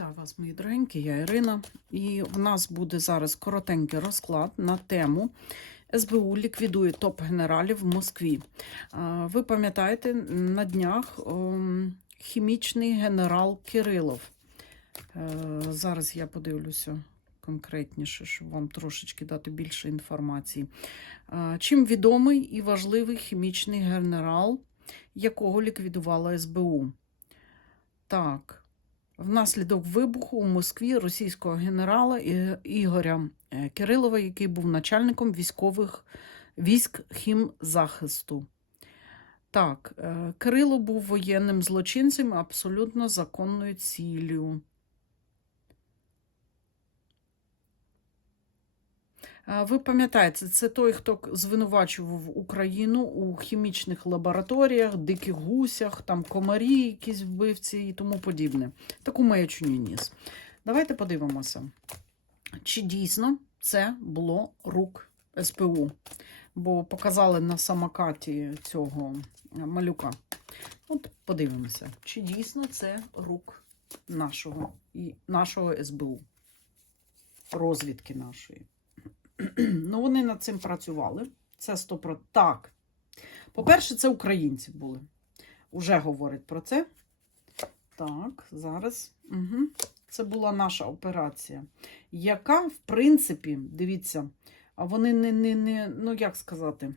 Вітаю вас, мої дорогенькі, я Ірина. І в нас буде зараз коротенький розклад на тему СБУ ліквідує топ-генералів в Москві. Ви пам'ятаєте, на днях хімічний генерал Кирилов. Е, Зараз я подивлюся конкретніше, щоб вам трошечки дати більше інформації. Чим відомий і важливий хімічний генерал, якого ліквідувала СБУ? Так. Внаслідок вибуху у Москві російського генерала Ігоря е, Кирилова, який був начальником військових військ хімзахисту. Так, е, Кирило був воєнним злочинцем абсолютно законною ціллю. Ви пам'ятаєте, це той, хто звинувачував Україну у хімічних лабораторіях, диких гусях, там комарі, якісь вбивці і тому подібне. Таку маячню ніс. Давайте подивимося, чи дійсно це було рук СПУ. Бо показали на самокаті цього е, малюка. От подивимося, чи дійсно це рук нашого і нашого СБУ, розвідки нашої. Ну, вони над цим працювали. Це 100%. Так. По-перше, це українці були. Уже говорять про це. Так, зараз. Угу. Це була наша операція, яка, в принципі, дивіться, вони не, не, не ну як сказати,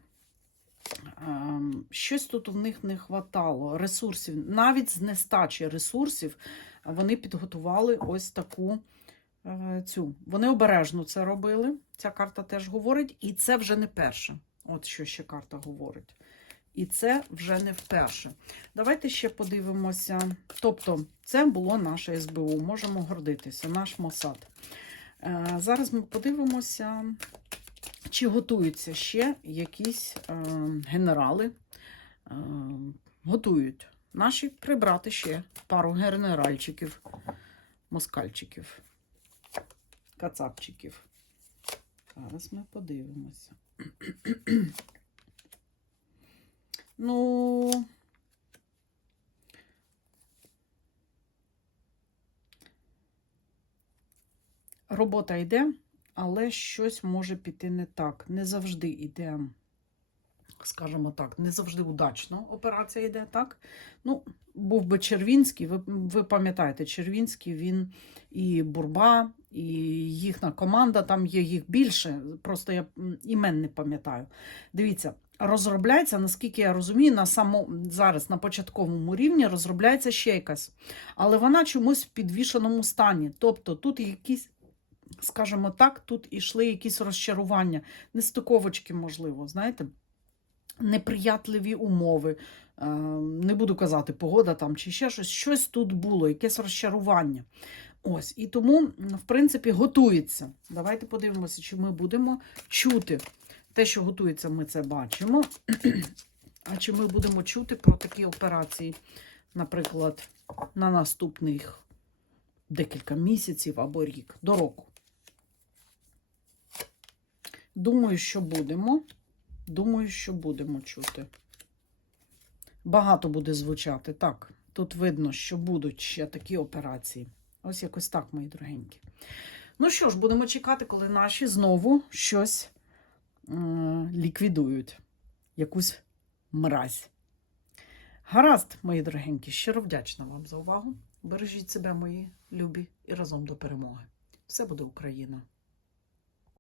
ем, щось тут в них не хватало ресурсів. Навіть з нестачі ресурсів вони підготували ось таку цю. Вони обережно це робили. Ця карта теж говорить, і це вже не перше. От що ще карта говорить. І це вже не вперше. Давайте ще подивимося. Тобто, це було наше СБУ. Можемо гордитися, наш Мосад. Е, Зараз ми подивимося, чи готуються ще якісь е, генерали. Е, готують. Наші прибрати ще пару генеральчиків, москальчиків, кацапчиків. Зараз ми подивимося. ну. Робота йде, але щось може піти не так. Не завжди йде, скажімо так, не завжди удачно операція йде, так? Ну, був би Червінський, ви, ви пам'ятаєте, Червінський, він і Бурба, і їхня команда, там є їх більше, просто я імен не пам'ятаю. Дивіться, розробляється, наскільки я розумію, на само, зараз на початковому рівні розробляється ще якась, але вона чомусь в підвішеному стані. Тобто тут якісь, скажімо так, тут ішли якісь розчарування, нестиковочки, можливо, знаєте, неприятливі умови. Е, Не буду казати, погода там чи ще щось, щось тут було, якесь розчарування. Ось, і тому, в принципі, готується. Давайте подивимося, чи ми будемо чути. Те, що готується, ми це бачимо. А чи ми будемо чути про такі операції, наприклад, на наступних декілька місяців або рік до року? Думаю, що будемо. Думаю, що будемо чути. Багато буде звучати. Так, тут видно, що будуть ще такі операції. Ось якось так, мої дорогенькі. Ну що ж, будемо чекати, коли наші знову щось е, ліквідують. Якусь мразь. Гаразд, мої дорогенькі, щиро вдячна вам за увагу. Бережіть себе, мої любі, і разом до перемоги. Все буде Україна!